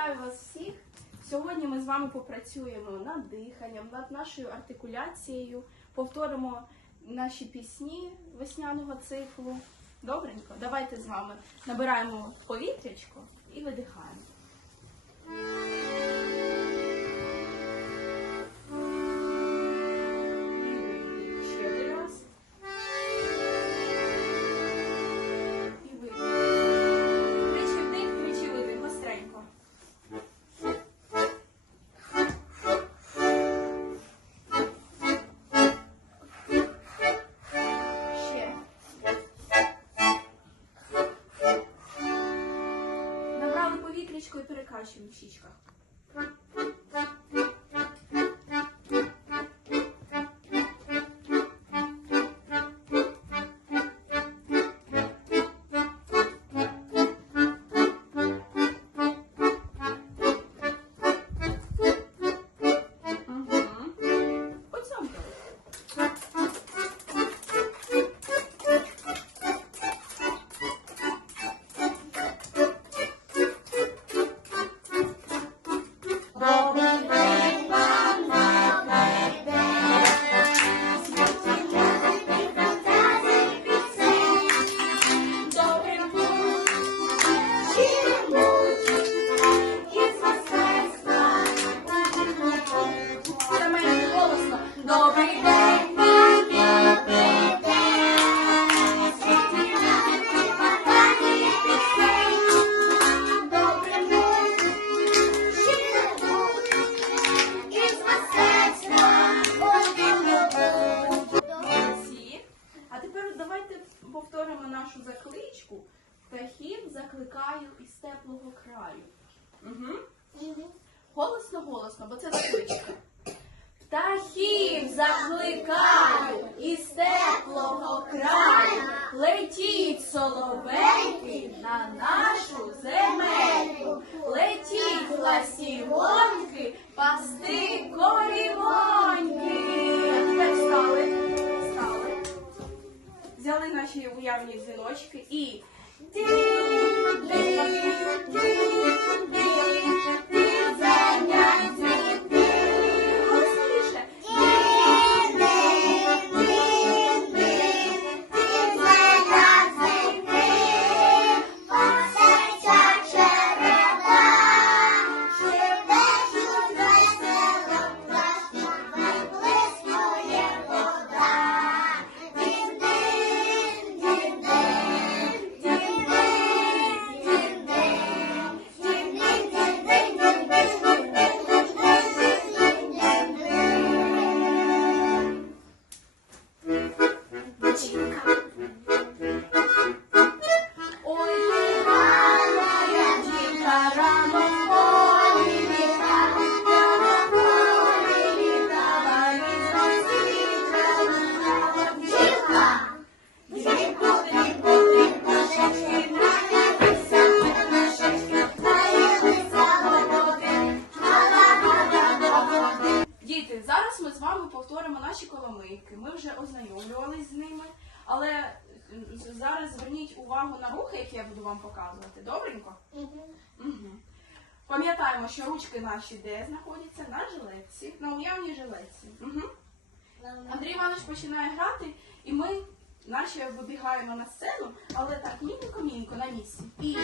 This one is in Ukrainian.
Вітаю вас всіх! Сьогодні ми з вами попрацюємо над диханням, над нашою артикуляцією, повторимо наші пісні весняного циклу. Добренько, давайте з вами набираємо повітрячко і видихаємо. Повітрячко в щічках. Закличку. Птахів закликаю із теплого краю. Угу. Голосно, голосно, бо це закличка. Птахів закликаю із теплого краю, летіть соловейки на нашу земельку, летіть ласівоньки, пасти наші уявні дзвіночки і наші коломийки. Ми вже ознайомлювались з ними, але зараз зверніть увагу на рухи, які я буду вам показувати. Добренько? Угу. Пам'ятаємо, що ручки наші де знаходяться? На жилетці, на уявній жилетці. Угу. Андрій Іванович починає грати, і ми наші вибігаємо на сцену, але так мінько-мінько на місці. І